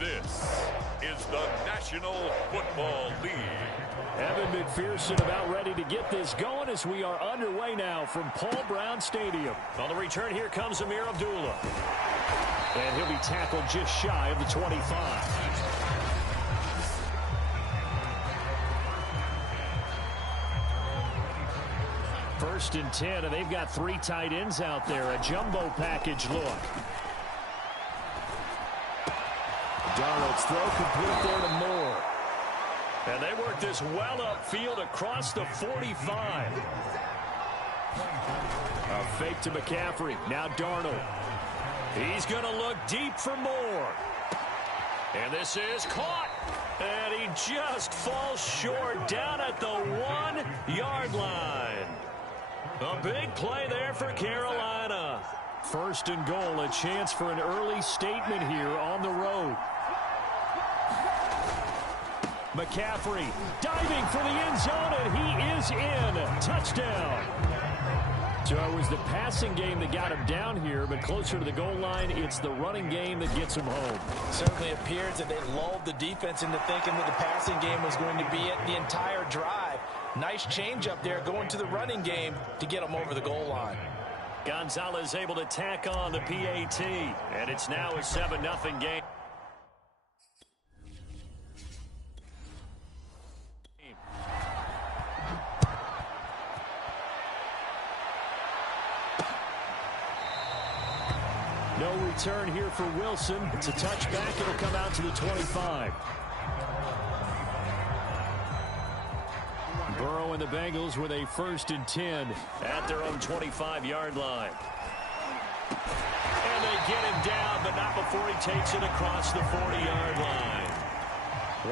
This is the National Football League. Evan McPherson about ready to get this going as we are underway now from Paul Brown Stadium. On the return, here comes Amir Abdullah. And he'll be tackled just shy of the 25. First and 10, and they've got 3 tight ends out there. A jumbo package look. Darnold's throw complete there to Moore. And they work this well upfield across the 45. A fake to McCaffrey. Now Darnold. He's going to look deep for Moore. And this is caught. And he just falls short down at the 1-yard line. A big play there for Carolina. First and goal, a chance for an early statement here on the road. McCaffrey diving for the end zone, and he is in. Touchdown. So it was the passing game that got him down here, but closer to the goal line, it's the running game that gets him home. Certainly appears that they lulled the defense into thinking that the passing game was going to be it the entire drive. Nice change up there going to the running game to get him over the goal line. Gonzalez able to tack on the PAT, and it's now a 7-0 game. No return here for Wilson. It's a touchback. It'll come out to the 25. Burrow and the Bengals with a 1st and 10 at their own 25-yard line. And they get him down, but not before he takes it across the 40-yard line.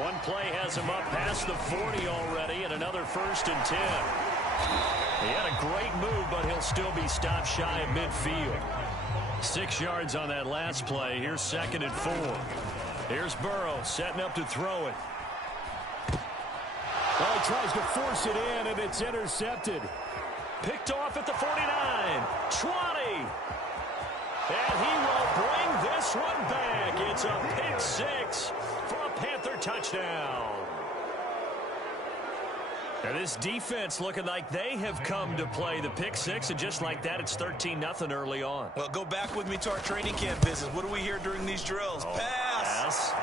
One play has him up past the 40 already, and another 1st and 10. He had a great move, but he'll still be stopped shy of midfield. 6 yards on that last play. Here's 2nd and 4. Here's Burrow setting up to throw it. Well, he tries to force it in, and it's intercepted. Picked off at the 49, 20. And he will bring this one back. It's a pick 6 for a Panther touchdown. And this defense looking like they have come to play the pick 6, and just like that, it's 13-0 early on. Well, go back with me to our training camp visit. What do we hear during these drills? Pass.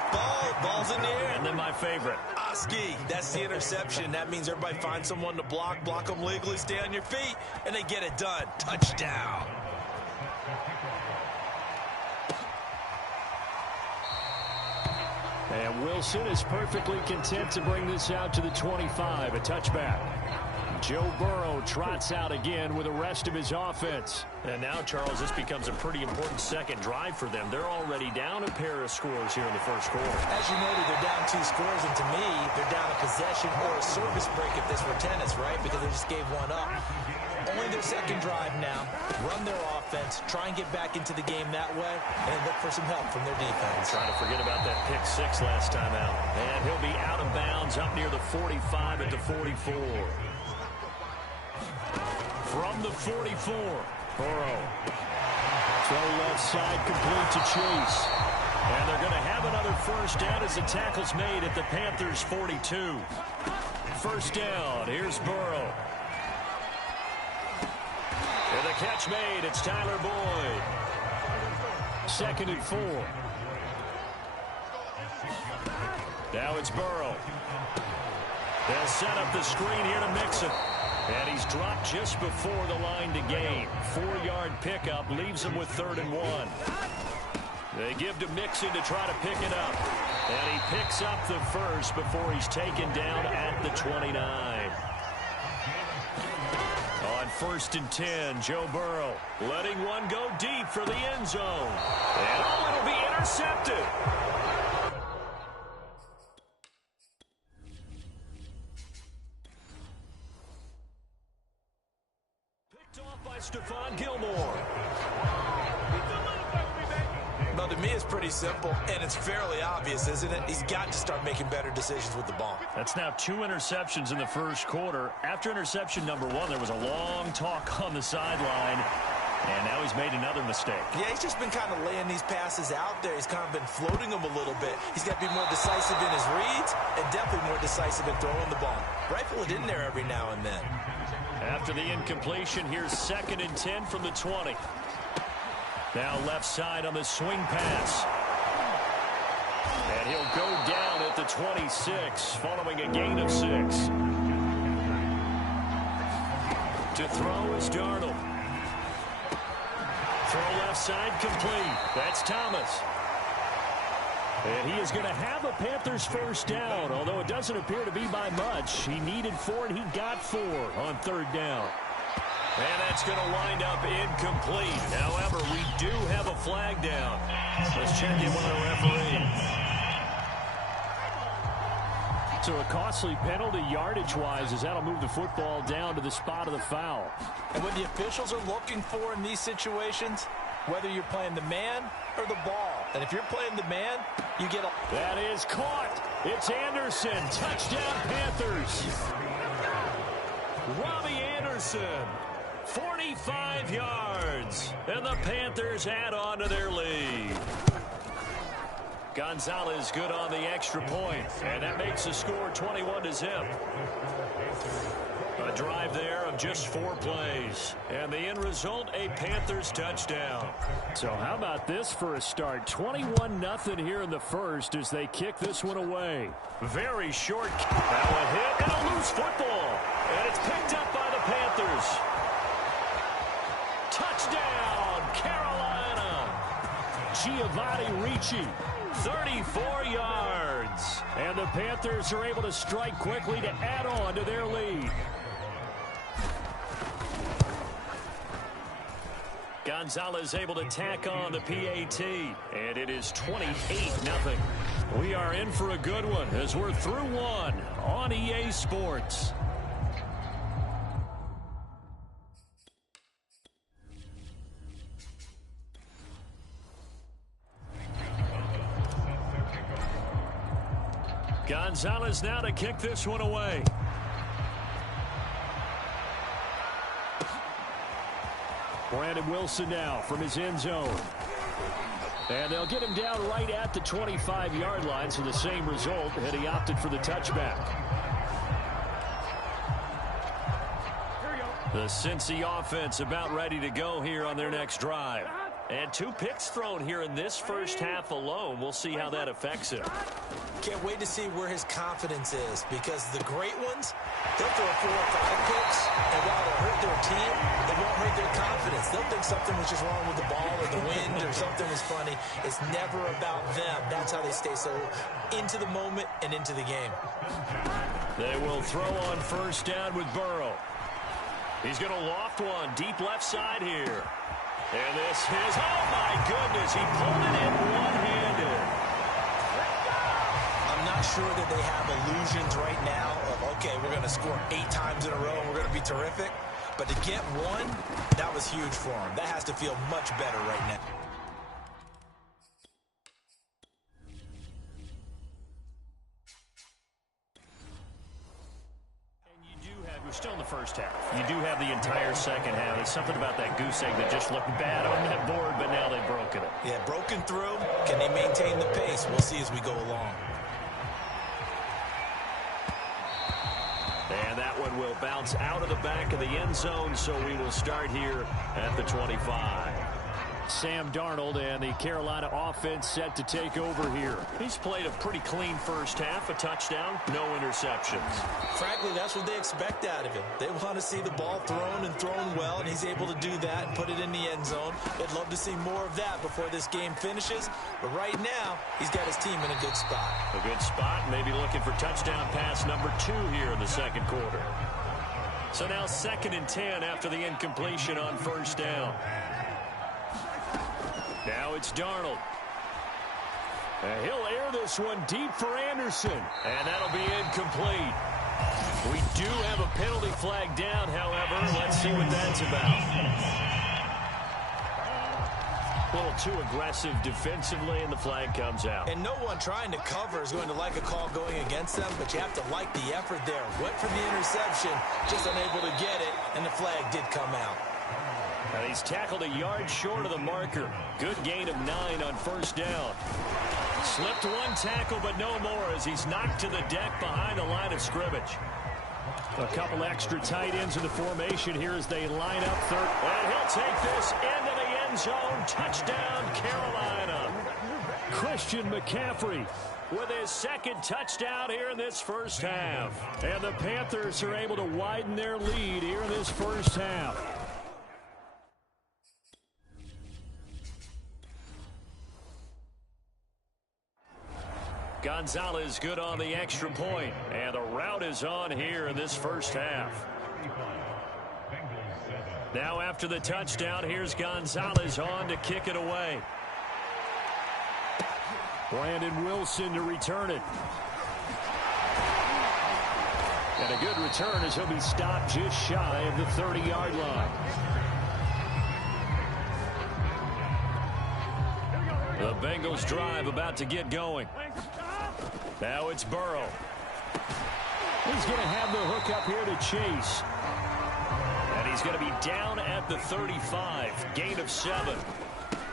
Ball's in the air. And then my favorite. Oski, that's the interception. That means everybody finds someone to block them legally, stay on your feet, and they get it done. Touchdown. And Wilson is perfectly content to bring this out to the 25, a touchback. Joe Burrow trots out again with the rest of his offense. And now, Charles, this becomes a pretty important second drive for them. They're already down a pair of scores here in the first quarter. As you noted, they're down 2 scores, and to me, they're down a possession or a service break if this were tennis, right? Because they just gave one up. Only their second drive now. Run their offense, try and get back into the game that way, and look for some help from their defense. Trying to forget about that pick 6 last time out. And he'll be out of bounds up near the 45 at the 44. From the 44, Burrow. Throw left side complete to Chase. And they're going to have another first down as the tackle's made at the Panthers' 42. First down, here's Burrow. And the catch made, it's Tyler Boyd. 2nd and 4. Now it's Burrow. They'll set up the screen here to Mixon. And he's dropped just before the line to gain. 4-yard pickup leaves him with 3rd and 1. They give to Mixon to try to pick it up. And he picks up the first before he's taken down at the 29. On 1st and 10, Joe Burrow letting one go deep for the end zone. And it'll be intercepted. Stephon Gilmore. Well, to me, it's pretty simple, and it's fairly obvious, isn't it? He's got to start making better decisions with the ball. That's now 2 interceptions in the first quarter. After interception number 1, there was a long talk on the sideline. And now he's made another mistake. Yeah, he's just been kind of laying these passes out there. He's kind of been floating them a little bit. He's got to be more decisive in his reads and definitely more decisive in throwing the ball. Rifle it in there every now and then. After the incompletion, here's 2nd and 10 from the 20. Now left side on the swing pass. And he'll go down at the 26 following a gain of 6. To throw is Darnold. Throw left side complete. That's Thomas. And he is going to have a Panthers first down, although it doesn't appear to be by much. He needed 4, and he got 4 on 3rd down. And that's going to wind up incomplete. However, we do have a flag down. Let's check in with our referee. So a costly penalty yardage-wise, as that'll move the football down to the spot of the foul. And what the officials are looking for in these situations, whether you're playing the man or the ball. And if you're playing the man, you get a... That is caught. It's Anderson. Touchdown, Panthers. Robbie Anderson, 45 yards. And the Panthers add on to their lead. Gonzalez good on the extra point, and that makes the score 21-0. A drive there of just 4 plays, and the end result, a Panthers touchdown. So how about this for a start? 21-0 here in the first as they kick this one away. Very short. Now a hit and a loose football, and it's picked up by the Panthers. Touchdown, Carolina. Giovanni Ricci. 34 yards. And the Panthers are able to strike quickly to add on to their lead. Gonzalez able to tack on the PAT. And it is 28-0. We are in for a good one as we're through one on EA Sports. Gonzalez now to kick this one away. Brandon Wilson now from his end zone. And they'll get him down right at the 25-yard line, so the same result, and he opted for the touchback. The Cincy offense about ready to go here on their next drive. And 2 picks thrown here in this first half alone. We'll see how that affects him. Can't wait to see where his confidence is, because the great ones, they'll throw 4 or 5 picks, and while it'll hurt their team, it won't hurt their confidence. They'll think something was just wrong with the ball or the wind or something was funny. It's never about them. That's how they stay so into the moment and into the game. They will throw on first down with Burrow. He's going to loft one deep left side here. And this is, oh my goodness, he pulled it in one-handed. I'm not sure that they have illusions right now of, okay, we're going to score 8 times in a row and we're going to be terrific. But to get one, that was huge for him. That has to feel much better right now. We're still in the first half. You do have the entire second half. It's something about that goose egg that just looked bad on that board, but now they've broken it. Yeah, broken through. Can they maintain the pace? We'll see as we go along. And that one will bounce out of the back of the end zone, so we will start here at the 25. Sam Darnold and the Carolina offense set to take over here. He's played a pretty clean first half, a touchdown, no interceptions. Frankly, that's what they expect out of him. They want to see the ball thrown and thrown well, and he's able to do that and put it in the end zone. They'd love to see more of that before this game finishes, but right now, he's got his team in a good spot. A good spot, maybe looking for touchdown pass number 2 here in the second quarter. So now 2nd and 10 after the incompletion on first down. Now it's Darnold. And he'll air this one deep for Anderson. And that'll be incomplete. We do have a penalty flag down, however. Let's see what that's about. A little too aggressive defensively, and the flag comes out. And no one trying to cover is going to like a call going against them, but you have to like the effort there. Went for the interception, just unable to get it, and the flag did come out. And he's tackled a yard short of the marker. Good gain of 9 on first down. Slipped one tackle, but no more as he's knocked to the deck behind the line of scrimmage. A couple extra tight ends in the formation here as they line up third. And he'll take this into the end zone. Touchdown, Carolina. Christian McCaffrey with his second touchdown here in this first half. And the Panthers are able to widen their lead here in this first half. Gonzalez good on the extra point, and the route is on here in this first half. Now after the touchdown, here's Gonzalez on to kick it away. Brandon Wilson to return it. And a good return as he'll be stopped just shy of the 30-yard line. The Bengals drive about to get going. Now it's Burrow. He's going to have the hook up here to Chase. And he's going to be down at the 35. Gain of 7.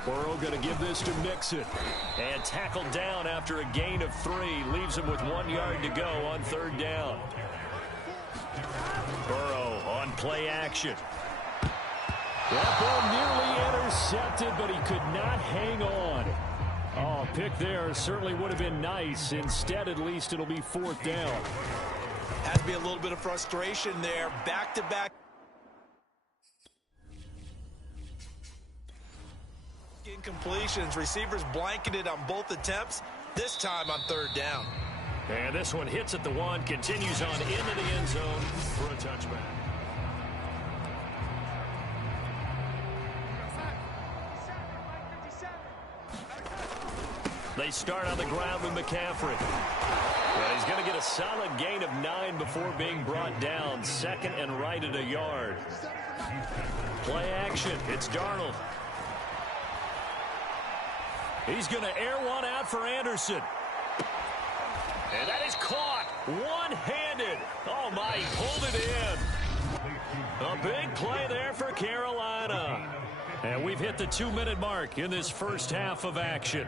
Burrow going to give this to Mixon. And tackled down after a gain of 3. Leaves him with 1 yard to go on third down. Burrow on play action. That ball nearly intercepted, but he could not hang on. Oh, pick there certainly would have been nice. Instead, at least it'll be fourth down. Has to be a little bit of frustration there. Back-to-back. Incompletions. Receivers blanketed on both attempts. This time on third down. And this one hits at the 1. Continues on into the end zone for a touchback. They start on the ground with McCaffrey. Well, he's going to get a solid gain of 9 before being brought down. Second and right at a yard. Play action. It's Darnold. He's going to air one out for Anderson. And that is caught. One-handed. Oh, my. He pulled it in. A big play there for Carolina. And we've hit the 2-minute mark in this first half of action.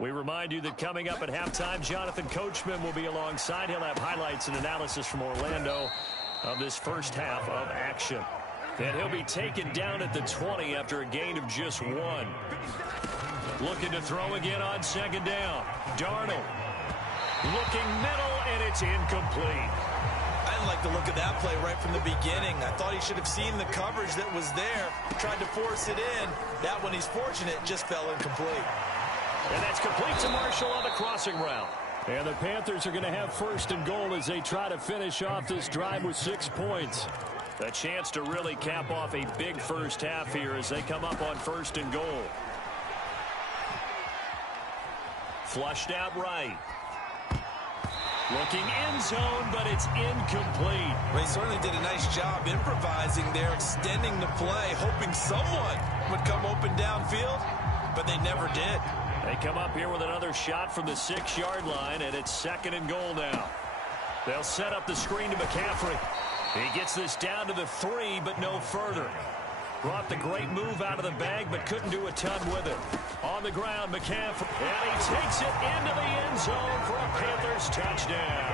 We remind you that coming up at halftime, Jonathan Coachman will be alongside. He'll have highlights and analysis from Orlando of this first half of action. And he'll be taken down at the 20 after a gain of just 1. Looking to throw again on second down. Darnold looking middle, and it's incomplete. I didn't like the look of that play right from the beginning. I thought he should have seen the coverage that was there, tried to force it in. That one, he's fortunate, just fell incomplete. And that's complete to Marshall on the crossing route. And the Panthers are going to have first and goal as they try to finish off this drive with 6 points. A chance to really cap off a big first half here as they come up on first and goal. Flushed out right. Looking end zone, but it's incomplete. Well, he certainly did a nice job improvising there, extending the play, hoping someone would come open downfield, but they never did. They come up here with another shot from the 6-yard line, and it's second and goal now. They'll set up the screen to McCaffrey. He gets this down to the 3, but no further. Brought the great move out of the bag, but couldn't do a ton with it. On the ground, McCaffrey, and he takes it into the end zone for a Panthers touchdown.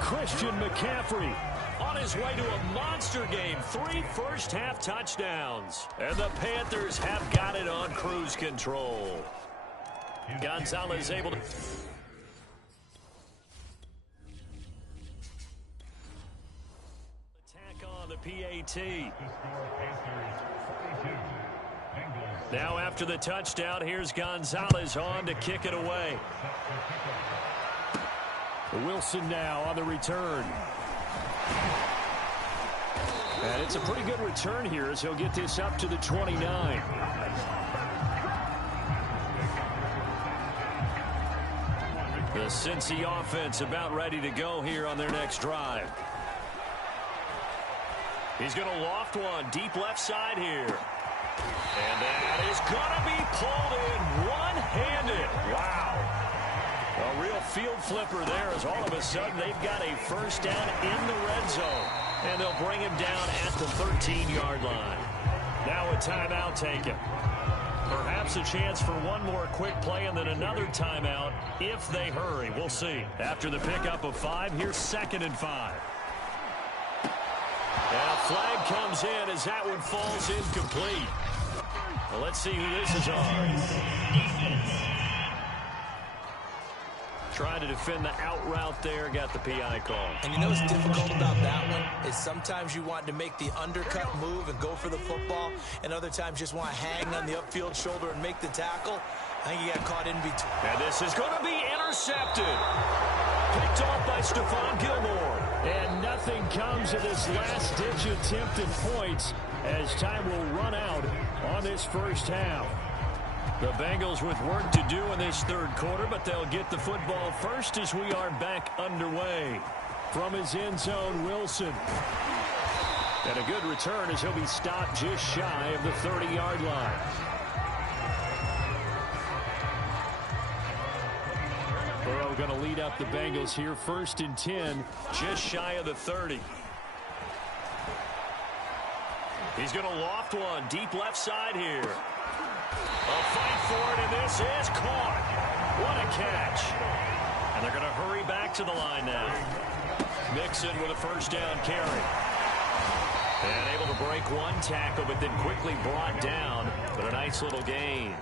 Christian McCaffrey on his way to a monster game. 3 first-half touchdowns. And the Panthers have got it on cruise control. Gonzalez able to... Attack on the PAT. Now after the touchdown, here's Gonzalez on to kick it away. Wilson now on the return. And it's a pretty good return here as he'll get this up to the 29. The Cincy offense about ready to go here on their next drive. He's going to loft one deep left side here. And that is going to be pulled in one-handed. Wow. A real field flipper there as all of a sudden they've got a first down in the red zone. And they'll bring him down at the 13-yard line. Now a timeout taken. Perhaps a chance for one more quick play and then another timeout if they hurry. We'll see. After the pickup of 5, here's 2nd and 5. And a flag comes in as that one falls incomplete. Well, let's see who this is on. Trying to defend the out route there, got the PI call. And you know what's difficult about that one is sometimes you want to make the undercut move and go for the football, and other times just want to hang on the upfield shoulder and make the tackle. I think he got caught in between. And this is going to be intercepted. Picked off by Stephon Gilmore. And nothing comes of this last-ditch attempt at points as time will run out on this first half. The Bengals with work to do in this third quarter, but they'll get the football first as we are back underway. From his end zone, Wilson. And a good return as he'll be stopped just shy of the 30-yard line. Burrow going to lead up the Bengals here, 1st and 10. Just shy of the 30. He's going to loft one deep left side here. A fight for it, and this is caught. What a catch. And they're going to hurry back to the line now. Mixon with a first down carry. And able to break one tackle, but then quickly brought down. But a nice little gain.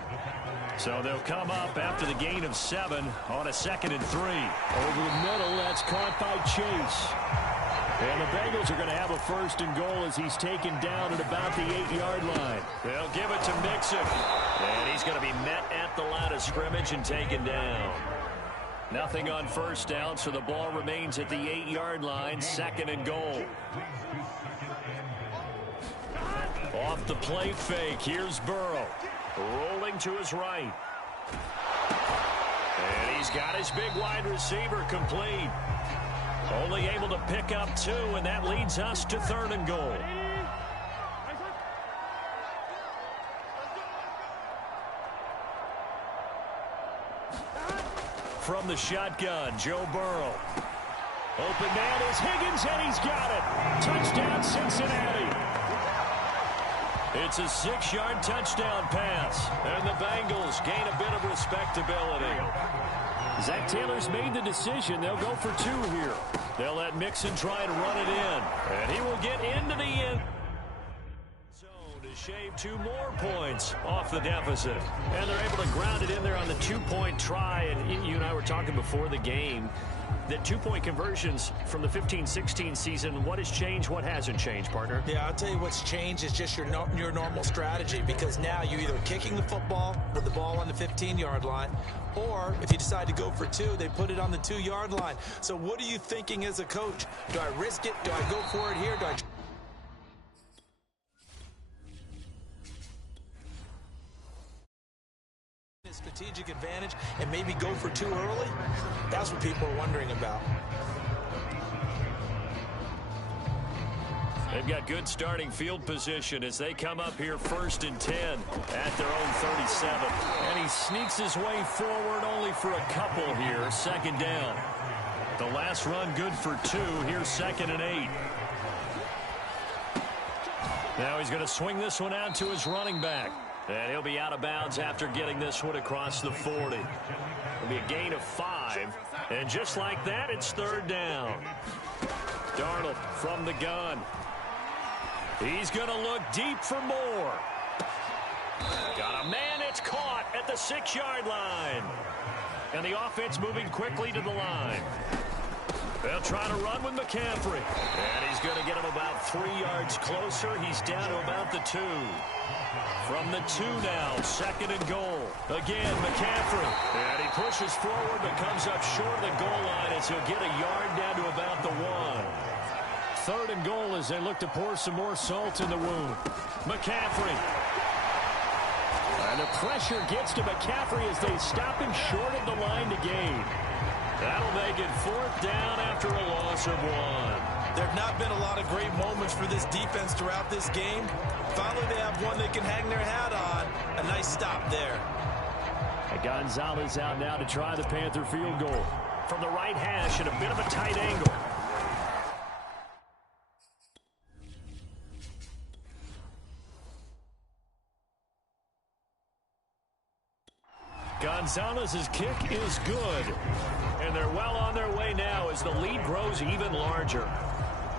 So they'll come up after the gain of 7 on a 2nd and 3. Over the middle, that's caught by Chase. And the Bengals are going to have a 1st and goal as he's taken down at about the 8-yard line. They'll give it to Mixon. And he's going to be met at the line of scrimmage and taken down. Nothing on first down, so the ball remains at the 8-yard line, 2nd and goal. Off the play fake, here's Burrow. Rolling to his right. And he's got his big wide receiver complete. Only able to pick up 2, and that leads us to 3rd and goal. From the shotgun, Joe Burrow. Open man is Higgins, and he's got it. Touchdown, Cincinnati. It's a 6-yard touchdown pass, and the Bengals gain a bit of respectability. Zach Taylor's made the decision. They'll go for 2 here. They'll let Mixon try to run it in, and he will get into the end zone to shave 2 more points off the deficit. And they're able to ground it in there on the 2-point try. And you and I were talking before the game that 2-point conversions from the 15-16 season, what has changed, what hasn't changed, partner? Yeah, I'll tell you what's changed is just your normal strategy, because now you're either kicking the football with the ball on the 15-yard line, or if you decide to go for 2, they put it on the 2-yard line. So what are you thinking as a coach? Do I risk it? Do I go for it here? Do I... strategic advantage and maybe go for 2 early? That's what people are wondering about. They've got good starting field position as they come up here 1st and 10 at their own 37. And he sneaks his way forward only for a couple here. 2nd down. The last run good for 2. Here's 2nd and 8. Now he's going to swing this one out to his running back. And he'll be out of bounds after getting this one across the 40. It'll be a gain of 5. And just like that, it's 3rd down. Darnold from the gun. He's going to look deep for more. Got a man, it's caught at the 6-yard line. And the offense moving quickly to the line. They'll try to run with McCaffrey. And he's going to get him about 3 yards closer. He's down to about the 2. From the 2 now, 2nd and goal. Again, McCaffrey. And he pushes forward but comes up short of the goal line as he'll get a yard down to about the 1. 3rd and goal as they look to pour some more salt in the wound. McCaffrey. And the pressure gets to McCaffrey as they stop him short of the line to gain. That'll make it 4th down after a loss of 1. There have not been a lot of great moments for this defense throughout this game. Finally, they have one they can hang their hat on. A nice stop there. And Gonzalez out now to try the Panther field goal. From the right hash at a bit of a tight angle. Gonzalez's kick is good. And they're well on their way now as the lead grows even larger.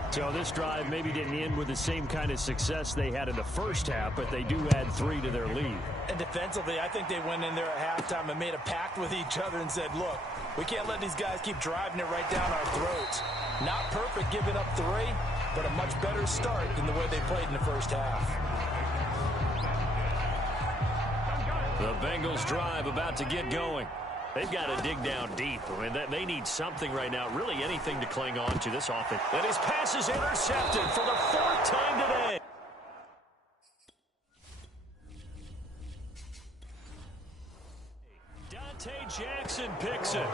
So this drive maybe didn't end with the same kind of success they had in the first half, but they do add 3 to their lead. And defensively, I think they went in there at halftime and made a pact with each other and said, look, we can't let these guys keep driving it right down our throats. Not perfect giving up 3, but a much better start than the way they played in the first half. The Bengals drive about to get going. They've got to dig down deep. I mean, they need something right now, really anything to cling on to this offense. And his pass is intercepted for the 4th time today. Jackson picks it.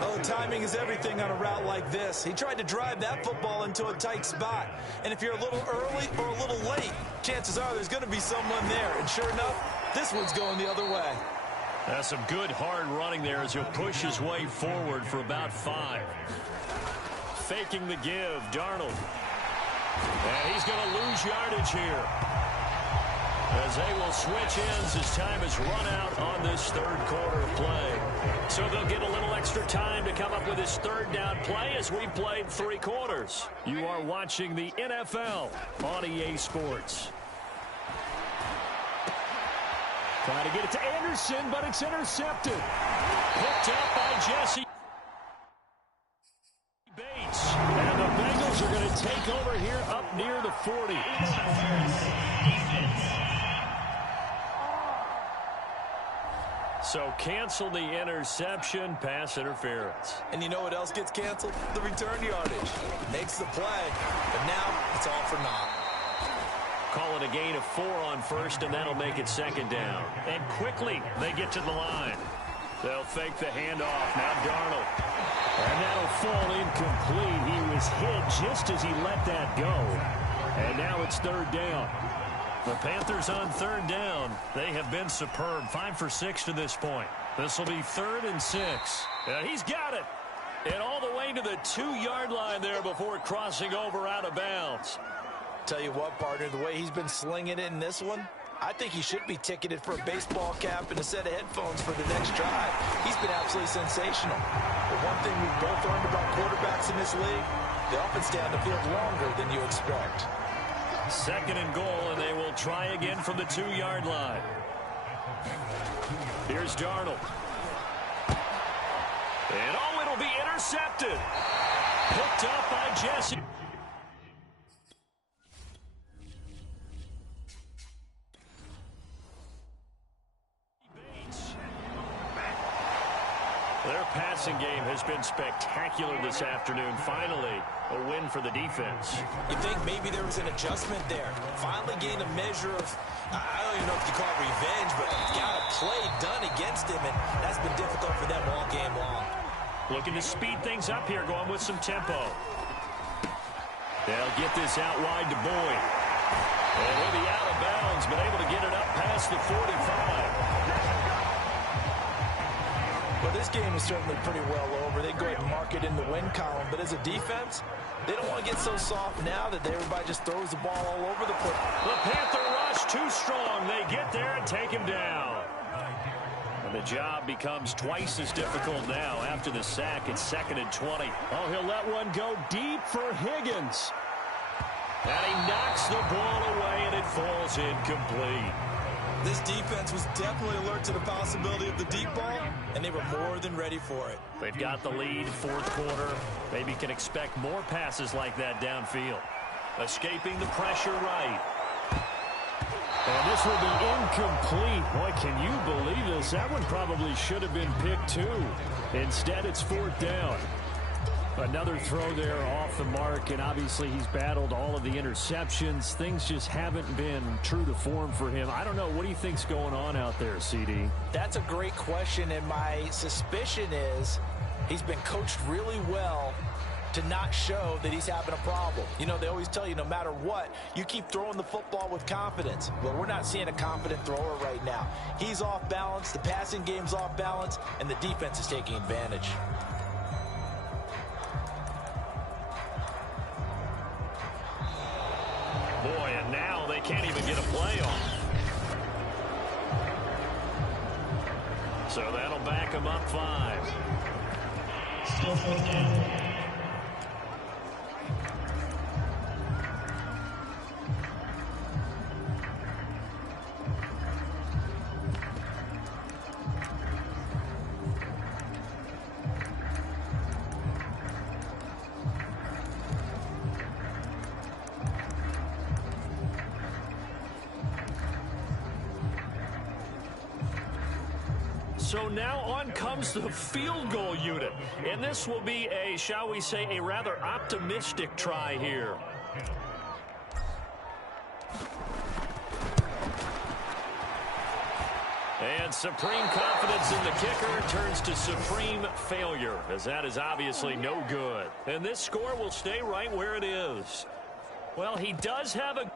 Oh, timing is everything on a route like this. He tried to drive that football into a tight spot. And if you're a little early or a little late, chances are there's going to be someone there. And sure enough, this one's going the other way. That's some good hard running there as he'll push his way forward for about 5. Faking the give, Darnold. And he's going to lose yardage here, as they will switch ends as time has run out on this 3rd quarter of play. So they'll get a little extra time to come up with his 3rd down play as we've played 3 quarters. You are watching the NFL on EA Sports. Trying to get it to Anderson, but it's intercepted. Picked up by Jesse Bates. And the Bengals are going to take over here up near the 40. So cancel the interception, pass interference. And you know what else gets canceled? The return yardage. Makes the play, but now it's all for naught. Call it a gain of 4 on 1st, and that'll make it 2nd down. And quickly, they get to the line. They'll fake the handoff. Now Darnold. And that'll fall incomplete. He was hit just as he let that go. And now it's 3rd down. The Panthers on 3rd down. They have been superb. 5 for 6 to this point. This will be 3rd and 6. And he's got it. And all the way to the 2-yard line there before crossing over out of bounds. Tell you what, partner, the way he's been slinging it in this one, I think he should be ticketed for a baseball cap and a set of headphones for the next drive. He's been absolutely sensational. But one thing we've both learned about quarterbacks in this league, they often stay on the field longer than you expect. 2nd and goal, and they will try again from the 2-yard line. Here's Darnold. And oh, it'll be intercepted. Picked up by Jesse. Their passing game has been spectacular this afternoon. Finally, a win for the defense. You think maybe there was an adjustment there. Finally gained a measure of, I don't even know if you call it revenge, but got a play done against him, and that's been difficult for them all game long. Looking to speed things up here, going with some tempo. They'll get this out wide to Boyd. And he'll be out of bounds, but able to get it up past the 45. Well, this game is certainly pretty well over. They go ahead and mark it in the win column. But as a defense, they don't want to get so soft now that everybody just throws the ball all over the place. The Panther rush too strong. They get there and take him down. And the job becomes twice as difficult now after the sack. It's 2nd and 20. Oh, he'll let one go deep for Higgins. And he knocks the ball away, and it falls incomplete. This defense was definitely alert to the possibility of the deep ball, and they were more than ready for it. They've got the lead, 4th quarter. Maybe can expect more passes like that downfield. Escaping the pressure right. And this will be incomplete. Boy, can you believe this? That one probably should have been picked too. Instead, it's 4th down. Another throw there off the mark, and obviously he's battled all of the interceptions. Things just haven't been true to form for him. I don't know. What do you think's going on out there, CD? That's a great question, and my suspicion is he's been coached really well to not show that he's having a problem. You know, they always tell you no matter what, you keep throwing the football with confidence. Well, we're not seeing a confident thrower right now. He's off balance, the passing game's off balance, and the defense is taking advantage. Boy, and now they can't even get a play on. So that'll back him up 5. Still fourth down. So now on comes the field goal unit. And this will be a, shall we say, a rather optimistic try here. And supreme confidence in the kicker turns to supreme failure, as that is obviously no good. And this score will stay right where it is. Well, he does have a...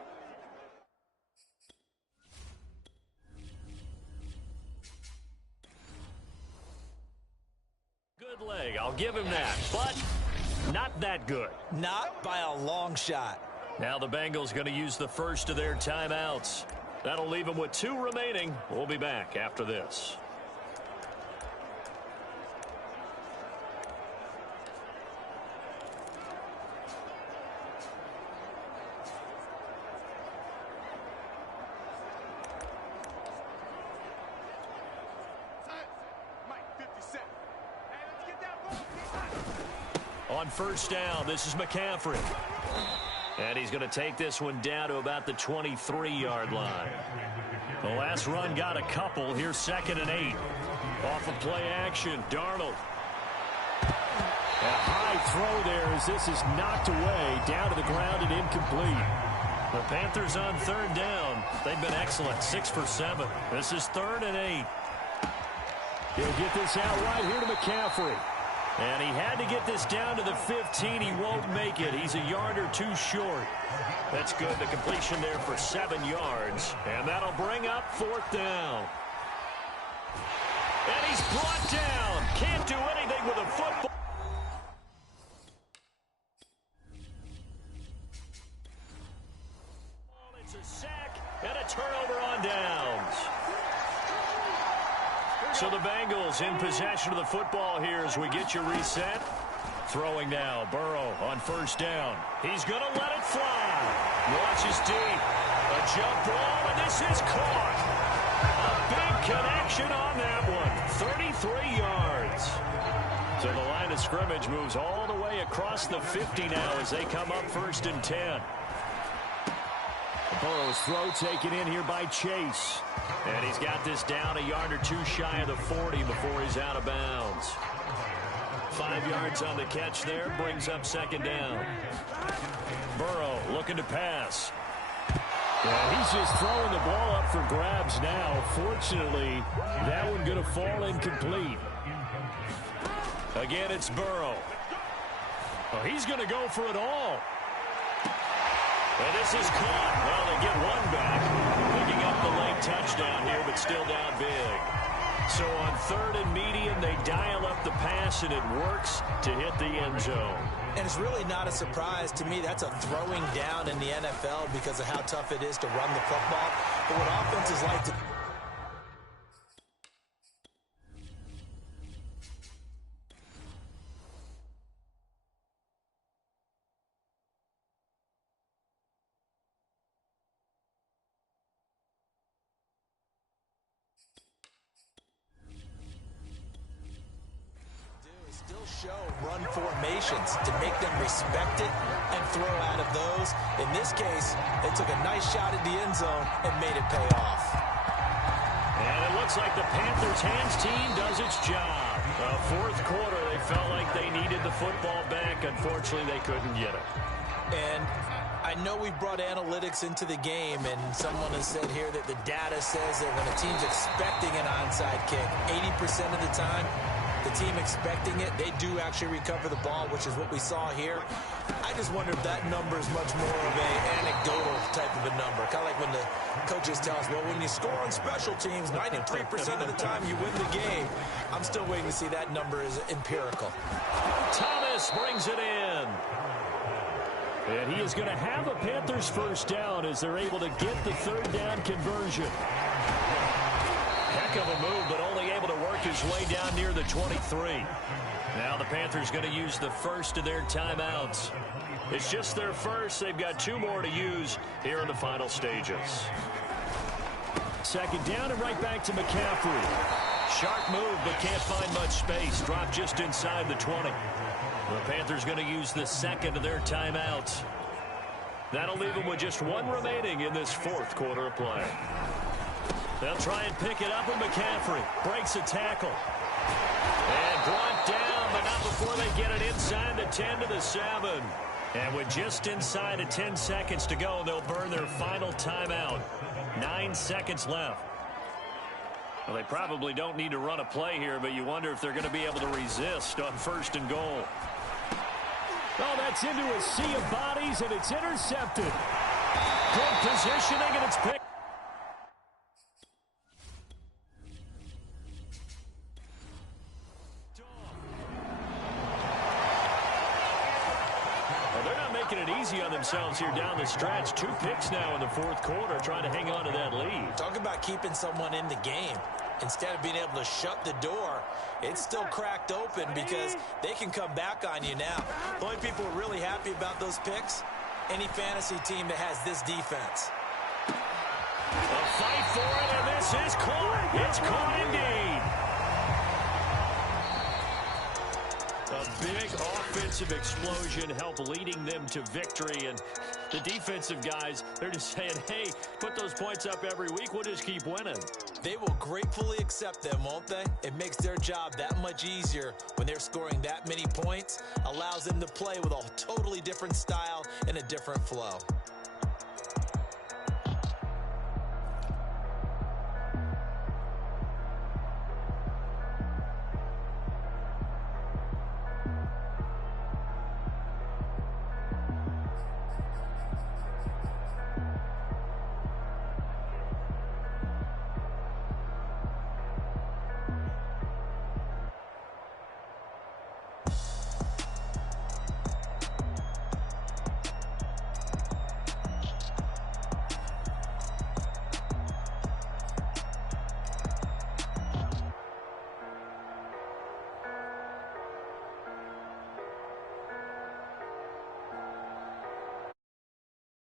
good leg, I'll give him that, but not that good. Not by a long shot. Now the Bengals going to use the first of their timeouts. That'll leave them with 2 remaining. We'll be back after this. On first down, this is McCaffrey. And he's going to take this one down to about the 23-yard line. The last run got a couple. Here's 2nd and 8. Off of play action, Darnold. A high throw there as this is knocked away, down to the ground and incomplete. The Panthers on 3rd down. They've been excellent, 6 for 7. This is 3rd and 8. He'll get this out right here to McCaffrey. And he had to get this down to the 15. He won't make it. He's a yard or 2 short. That's good. The completion there for 7 yards. And that'll bring up 4th down. And he's brought down. Can't do anything with a football. It's a sack and a turnover on downs. So the Bengals in possession of the football here as we get you reset. Throwing now, Burrow on first down. He's going to let it fly. Launches deep. A jump ball, and this is caught. A big connection on that one. 33 yards. So the line of scrimmage moves all the way across the 50 now as they come up 1st and 10. Burrow's throw taken in here by Chase. And he's got this down a yard or 2 shy of the 40 before he's out of bounds. 5 yards on the catch there, brings up 2nd down. Burrow looking to pass. Yeah, he's just throwing the ball up for grabs now. Fortunately, that one going to fall incomplete. Again, it's Burrow. Well, he's going to go for it all. And this is caught. Well, they get one back. Picking up the late touchdown here, but still down big. So on 3rd and medium, they dial up the pass, and it works to hit the end zone. And it's really not a surprise to me. That's a throwing down in the NFL because of how tough it is to run the football. But what offenses like to... show run formations to make them respect it and throw out of those. In this case, they took a nice shot at the end zone and made it pay off. And it looks like the Panthers' hands team does its job. 4th quarter, they felt like they needed the football back. Unfortunately, they couldn't get it. And I know we brought analytics into the game, and someone has said here that the data says that when a team's expecting an onside kick, 80% of the time, the team expecting it, they do actually recover the ball, which is what we saw here. I just wonder if that number is much more of an anecdotal type of a number. Kind of like when the coaches tell us, well, when you score on special teams, 93% of the time you win the game. I'm still waiting to see that number is empirical. Thomas brings it in. And he is going to have a Panthers first down as they're able to get the 3rd down conversion. Heck of a move, but only able to work work his way down near the 23. Now the Panthers going to use the first of their timeouts. It's just their first. They've got 2 more to use here in the final stages. Second down and right back to McCaffrey. Sharp move, but can't find much space. Dropped just inside the 20. The Panthers going to use the second of their timeouts. That'll leave them with just 1 remaining in this 4th quarter of play. They'll try and pick it up with McCaffrey. Breaks a tackle. And brought down, but not before they get it inside the 10 to the 7. And with just inside of 10 seconds to go, they'll burn their final timeout. 9 seconds left. Well, they probably don't need to run a play here, but you wonder if they're going to be able to resist on 1st and goal. Oh, that's into a sea of bodies, and it's intercepted. Good positioning, and it's picked. It easy on themselves here down the stretch. 2 picks now in the 4th quarter, trying to hang on to that lead. Talk about keeping someone in the game. Instead of being able to shut the door, it's still cracked open because they can come back on you now. The only people who are really happy about those picks, any fantasy team that has this defense. A fight for it, and this is caught. It's caught indeed. A big offensive explosion helped leading them to victory. And the defensive guys, they're just saying, hey, put those points up every week. We'll just keep winning. They will gratefully accept them, won't they? It makes their job that much easier when they're scoring that many points. Allows them to play with a totally different style and a different flow.